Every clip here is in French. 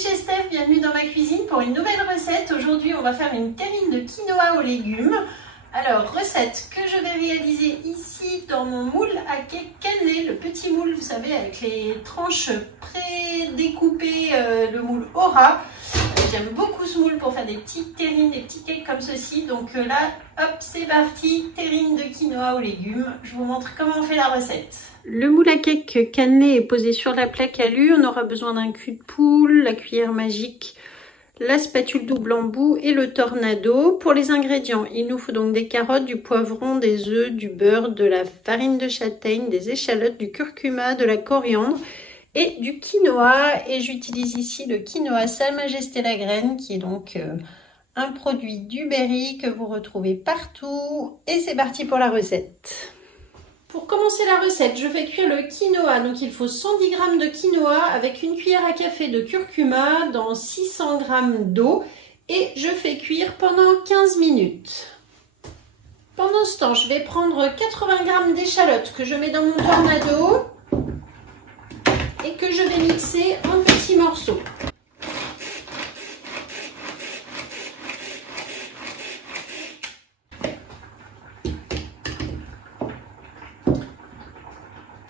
chez Steph, bienvenue dans ma cuisine pour une nouvelle recette. Aujourd'hui, on va faire une terrine de quinoa aux légumes. Alors, recette que je vais réaliser ici dans mon moule à cake cannelé, le petit moule, vous savez, avec les tranches pré-découpées, le moule Aura. J'aime beaucoup ce moule pour faire des petites terrines, des petits cakes comme ceci. Donc là, hop, c'est parti, terrine de quinoa aux légumes. Je vous montre comment on fait la recette. Le moule à cake cannelé est posé sur la plaque alu. On aura besoin d'un cul de poule, la cuillère magique, la spatule double embout et le tornado. Pour les ingrédients, il nous faut donc des carottes, du poivron, des œufs, du beurre, de la farine de châtaigne, des échalotes, du curcuma, de la coriandre et du quinoa. Et j'utilise ici le quinoa Sa Majesté la Graine qui est donc un produit du Berry que vous retrouvez partout. Et c'est parti pour la recette. Pour commencer la recette, je fais cuire le quinoa. Donc il faut 110 g de quinoa avec une cuillère à café de curcuma dans 600 g d'eau. Et je fais cuire pendant 15 minutes. Pendant ce temps, je vais prendre 80 g d'échalotes que je mets dans mon tornado et que je vais mixer en petits morceaux.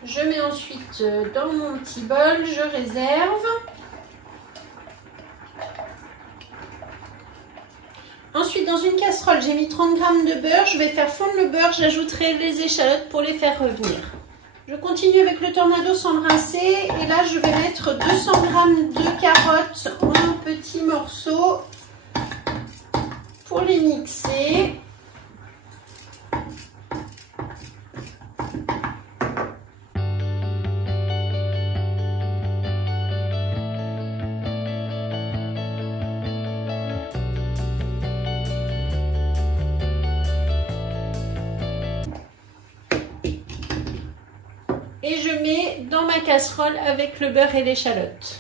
Je mets ensuite dans mon petit bol, je réserve. Ensuite, dans une casserole, j'ai mis 30 g de beurre. Je vais faire fondre le beurre, j'ajouterai les échalotes pour les faire revenir. Je continue avec le tornado sans le rincer. Et là, je vais mettre 200 g de carottes en petits morceaux pour les mixer. Et je mets dans ma casserole avec le beurre et l'échalote.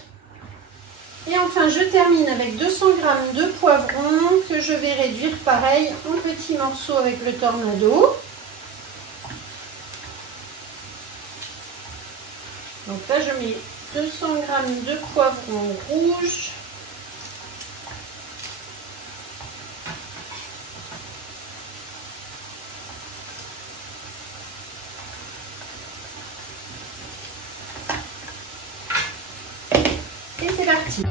Et enfin, je termine avec 200 g de poivron que je vais réduire pareil en petits morceaux avec le tornado. Donc là, je mets 200 g de poivron rouge. Et c'est parti.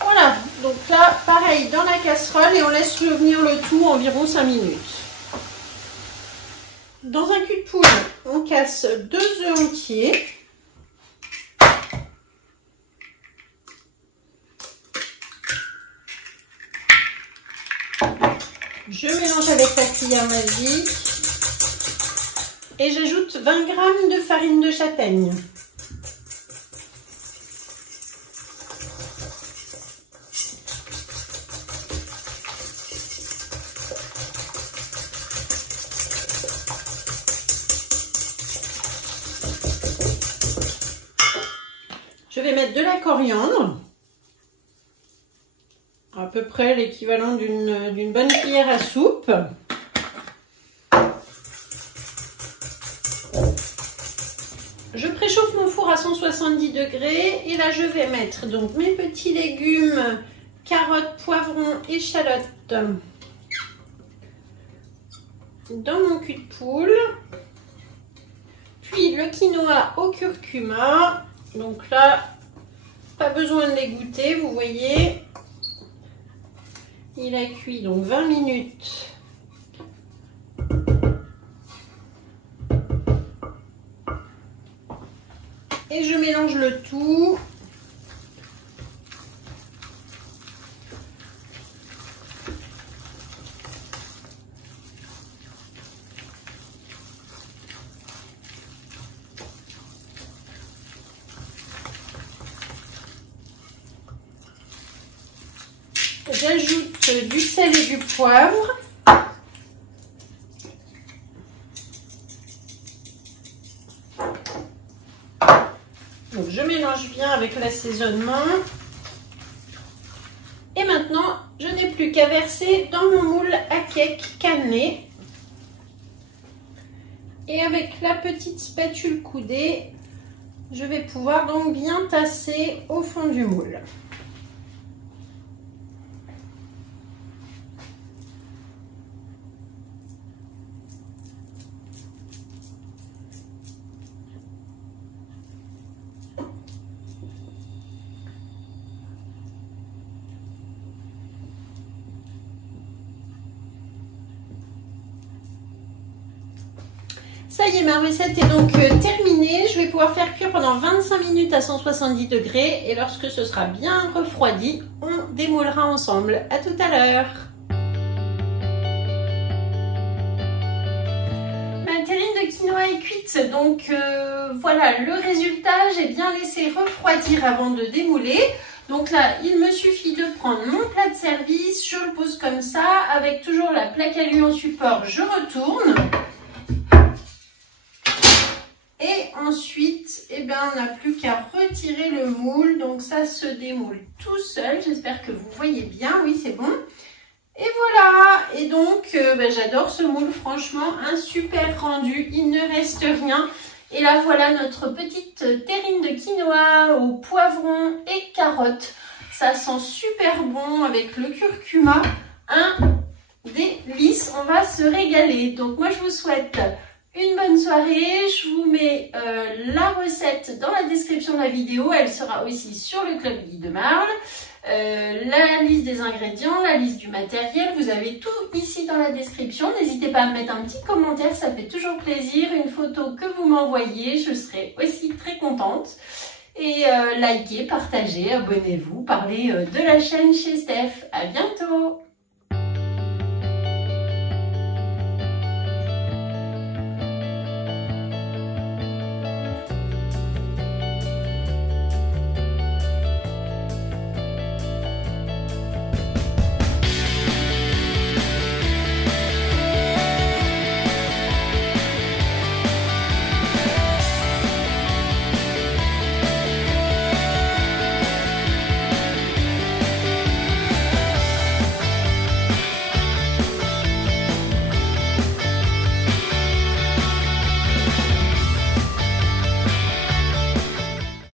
Voilà, donc là, pareil, dans la casserole et on laisse revenir le tout environ 5 minutes. Dans un cul de poule, on casse 2 œufs entiers. Je mélange avec la cuillère magique et j'ajoute 20 g de farine de châtaigne. Je vais mettre de la coriandre. À peu près l'équivalent d'une bonne cuillère à soupe. Je préchauffe mon four à 170 degrés et là je vais mettre donc mes petits légumes, carottes, poivrons, échalotes dans mon cul de poule. Puis le quinoa au curcuma. Donc là, pas besoin de l'égoutter, vous voyez. Il a cuit donc 20 minutes. Et je mélange le tout. J'ajoute du sel et du poivre. Donc je mélange bien avec l'assaisonnement. Et maintenant, je n'ai plus qu'à verser dans mon moule à cake cannelé. Et avec la petite spatule coudée, je vais pouvoir donc bien tasser au fond du moule. Ça y est, ma recette est donc terminée. Je vais pouvoir faire cuire pendant 25 minutes à 170 degrés et lorsque ce sera bien refroidi, on démoulera ensemble. À tout à l'heure. Ma terrine de quinoa est cuite, donc voilà le résultat. J'ai bien laissé refroidir avant de démouler. Donc là, il me suffit de prendre mon plat de service, je le pose comme ça, avec toujours la plaque à lui en support, je retourne. Et ensuite, eh ben, on n'a plus qu'à retirer le moule. Donc ça se démoule tout seul. J'espère que vous voyez bien. Oui, c'est bon. Et voilà. Et donc, j'adore ce moule. Franchement, un super rendu. Il ne reste rien. Et là, voilà notre petite terrine de quinoa au poivron et carottes. Ça sent super bon avec le curcuma. Un délice. On va se régaler. Donc moi, je vous souhaite une bonne soirée. Je vous mets la recette dans la description de la vidéo. Elle sera aussi sur le Club Guide de Marle. La liste des ingrédients, la liste du matériel. Vous avez tout ici dans la description. N'hésitez pas à me mettre un petit commentaire. Ça fait toujours plaisir. Une photo que vous m'envoyez. Je serai aussi très contente. Et likez, partagez, abonnez-vous. Parlez de la chaîne chez Steph. À bientôt.